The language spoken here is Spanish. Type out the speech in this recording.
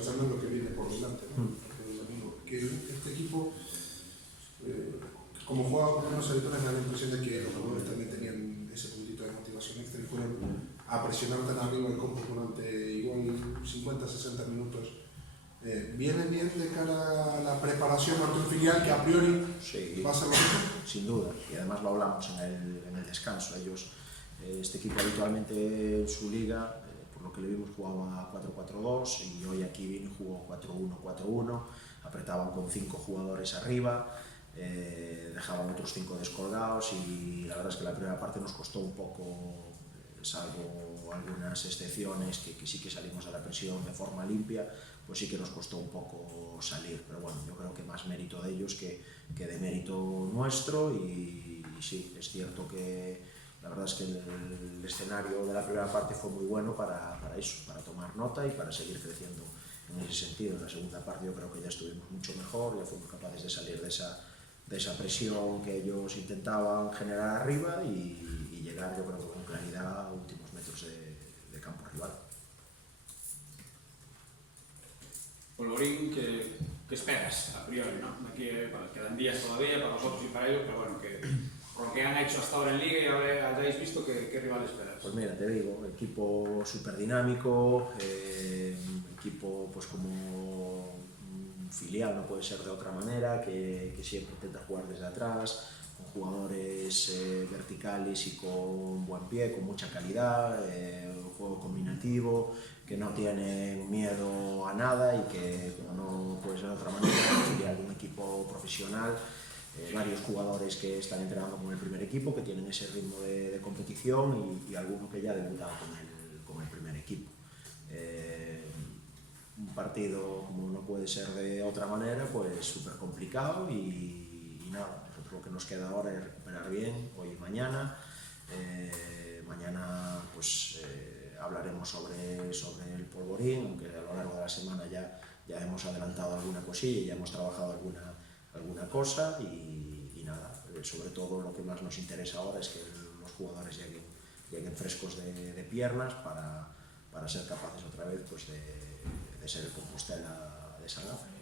pensando en lo que viene por delante, ¿no? Que este equipo, como jugaba con unos editores, me da la impresión de que los jugadores también tenían ese puntito de motivación extra y fueron a presionar tan arriba el campo durante igual 50-60 minutos. ¿Vienen bien de cara a la preparación ante un filial que a priori sí, va a ser lo mismo? Sin duda, y además lo hablamos en el descanso. Ellos, este equipo habitualmente en su liga, por lo que le vimos, jugaba 4-4-2 y hoy aquí vino y jugó 4-1-4-1, apretaban con 5 jugadores arriba, dejaban otros 5 descolgados y la verdad es que la primera parte nos costó un poco, salvo algunas excepciones que sí que salimos a la presión de forma limpia, pues sí que nos costó un poco salir, pero bueno, yo creo que más mérito de ellos que de mérito nuestro y sí, es cierto que la verdad es que el escenario de la primera parte fue muy bueno para eso, para tomar nota y para seguir creciendo en ese sentido. En la segunda parte yo creo que ya estuvimos mucho mejor, ya fuimos capaces de salir de esa presión que ellos intentaban generar arriba y llegar, yo creo que con claridad a últimos metros de campo rival. Polvorín, ¿qué esperas a priori, ¿no? Aquí quedan días todavía para nosotros y para ellos, pero bueno, que por lo que han hecho hasta ahora en Liga y ahora hayáis visto, ¿qué rival esperas? Pues mira, te digo, equipo súper dinámico, equipo pues como filial, no puede ser de otra manera, que siempre intenta jugar desde atrás, con jugadores verticales y con buen pie, con mucha calidad, un juego combinativo, que no tienen miedo a nada y que, como no puede ser de otra manera, filial de un equipo profesional, varios jugadores que están entrenando con el primer equipo, que tienen ese ritmo de competición y alguno que ya ha debutado con el primer equipo. Un partido, como no puede ser de otra manera, pues súper complicado y nada, nosotros lo que nos queda ahora es recuperar bien hoy y mañana. Mañana pues hablaremos sobre el Polvorín, aunque a lo largo de la semana ya hemos adelantado alguna cosilla y ya hemos trabajado alguna cosa y nada, sobre todo lo que más nos interesa ahora es que los jugadores lleguen frescos de piernas para ser capaces otra vez pues, de ser el Compostela de San Ángel.